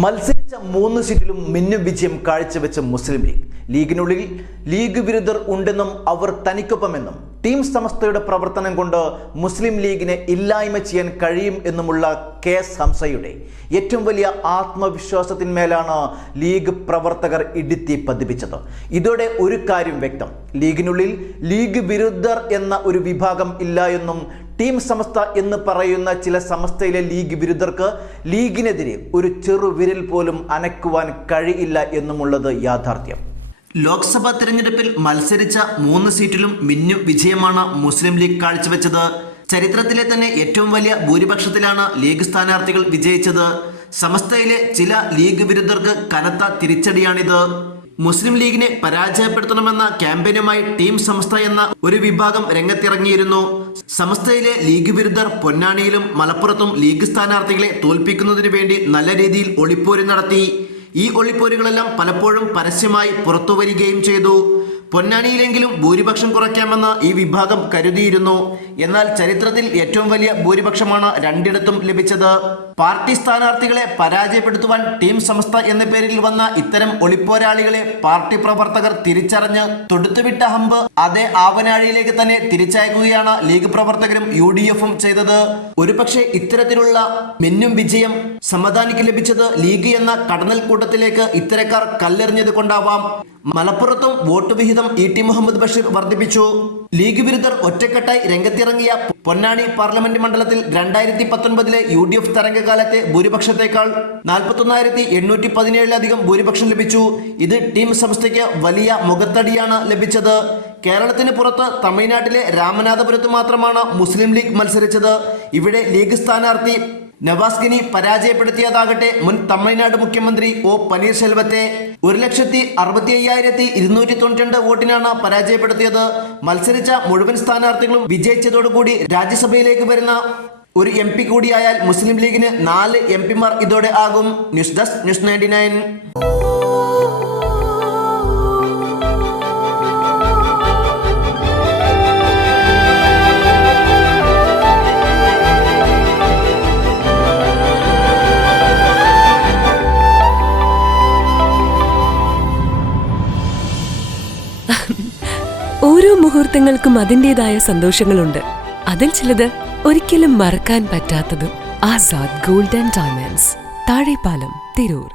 മത്സരിച്ച 3 സീറ്റിലും മിന്നും വിജയം കാഴ്ചവെച്ച മുസ്ലിം ലീഗ്. ലീഗിനുള്ളിൽ ലീഗ് വിരുദ്ധർ ഉണ്ടെന്നും അവർ തനിക്കൊപ്പമെന്നും ടീം സമസ്തയുടെ പ്രവർത്തനം കൊണ്ട് മുസ്ലിം ലീഗിനെ ഇല്ലായ്മ ചെയ്യാൻ കഴിയും എന്നുമുള്ള കെ.എസ്. ഹംസയുടെ ഏറ്റവും വലിയ ആത്മവിശ്വാസത്തിന്മേലാണ് ലീഗ് പ്രവർത്തകർ ഇടിത്തി പതിപ്പിച്ചത്. ഇതോടെ ഒരു കാര്യം വ്യക്തം: ലീഗിനുള്ളിൽ ലീഗ് വിരുദ്ധർ എന്ന ഒരു വിഭാഗം ഇല്ല എന്നും ടീം സമസ്ത എന്ന് പറയുന്ന ചില സമസ്തയിലെ ലീഗ് വിരുദ്ധർക്ക് ലീഗിനെതിരെ ഒരു ചെറുവിരൽ പോലും അനക്കുവാൻ കഴിയില്ല എന്നുമുള്ളത് യാഥാർത്ഥ്യം. ലോക്സഭാ തിരഞ്ഞെടുപ്പിൽ മത്സരിച്ച 3 സീറ്റിലും മിന്നും വിജയമാണ് മുസ്ലിം ലീഗ് കാഴ്ചവെച്ചത്. ചരിത്രത്തിലെ തന്നെ ഏറ്റവും വലിയ ഭൂരിപക്ഷത്തിലാണ് ലീഗ് സ്ഥാനാർത്ഥികൾ വിജയിച്ചത്. സമസ്തയിലെ ചില ലീഗ് വിരുദ്ധർക്ക് കനത്ത തിരിച്ചടിയാണിത്. മുസ്ലിം ലീഗിനെ പരാജയപ്പെടുത്തണമെന്ന ക്യാമ്പയിനുമായി ടീം സമസ്ത എന്ന ഒരു വിഭാഗം രംഗത്തിറങ്ങിയിരുന്നു. സമസ്തയിലെ ലീഗ് വിരുദ്ധർ പൊന്നാനിയിലും മലപ്പുറത്തും ലീഗ് സ്ഥാനാർത്ഥികളെ തോൽപ്പിക്കുന്നതിനു വേണ്ടി നല്ല രീതിയിൽ ഒളിപ്പോര് നടത്തി. ഈ ഒളിപ്പോരുകളെല്ലാം പലപ്പോഴും പരസ്യമായി പുറത്തുവരികയും ചെയ്തു. പൊന്നാനിയിലെങ്കിലും ഭൂരിപക്ഷം കുറയ്ക്കാമെന്ന് ഈ വിഭാഗം കരുതിയിരുന്നു. എന്നാൽ ചരിത്രത്തിൽ ഏറ്റവും വലിയ ഭൂരിപക്ഷമാണ് രണ്ടിടത്തും ലഭിച്ചത്. പാർട്ടി സ്ഥാനാർത്ഥികളെ പരാജയപ്പെടുത്തുവാൻ ടീം സമസ്ത എന്ന പേരിൽ വന്ന ഇത്തരം ഒളിപ്പോരാളികളെ പാർട്ടി പ്രവർത്തകർ തിരിച്ചറിഞ്ഞ് തൊടുത്തുവിട്ട ഹമ്പ് അതേ ആവനാഴിയിലേക്ക് തന്നെ തിരിച്ചയക്കുകയാണ് ലീഗ് പ്രവർത്തകരും UDF-ഉം ചെയ്തത്. ഒരുപക്ഷെ ഇത്തരത്തിലുള്ള മിന്നും വിജയം സമദാനിക്ക് ലഭിച്ചത് ലീഗ് എന്ന കടന്നൽ കൂട്ടത്തിലേക്ക് ഇത്തരക്കാർ കല്ലെറിഞ്ഞത് കൊണ്ടാവാം. മലപ്പുറത്തും വോട്ട് വിഹിതം ET മുഹമ്മദ് ബഷീർ വർദ്ധിപ്പിച്ചു. ലീഗ് വിരുദ്ധർ ഒറ്റക്കെട്ടായി രംഗത്തിറങ്ങിയ പൊന്നാനി പാർലമെന്റ് മണ്ഡലത്തിൽ 2019-ലെ UDF തരംഗകാലത്തെ ഭൂരിപക്ഷത്തേക്കാൾ 41,817 ഭൂരിപക്ഷം ലഭിച്ചു. ഇത് ടീം സമസ്തയ്ക്ക് വലിയ മുഖത്തടിയാണ് ലഭിച്ചത്. കേരളത്തിന് പുറത്ത് തമിഴ്നാട്ടിലെ രാമനാഥപുരത്ത് മാത്രമാണ് മുസ്ലിം ലീഗ് മത്സരിച്ചത്. ഇവിടെ ലീഗ് സ്ഥാനാർത്ഥി നവാസ്ഗിനി പരാജയപ്പെടുത്തിയതാകട്ടെ മുൻ തമിഴ്നാട് മുഖ്യമന്ത്രി O. പനീർശെൽവത്തെ 1,65,292 വോട്ടിനാണ് പരാജയപ്പെടുത്തിയത്. മത്സരിച്ച മുഴുവൻ സ്ഥാനാർത്ഥികളും വിജയിച്ചതോടുകൂടി രാജ്യസഭയിലേക്ക് വരുന്ന ഒരു MP കൂടിയായാൽ മുസ്ലിം ലീഗിന് 4 MP-മാർ ഇതോടെ ആകും. News desk news 99. ഓരോ മുഹൂർത്തങ്ങൾക്കും അതിൻ്റെതായ സന്തോഷങ്ങളുണ്ട്. അതിൽ ചിലത് ഒരിക്കലും മറക്കാൻ പറ്റാത്തതും. Azad gold and diamonds, Thazhepalam, Tirur.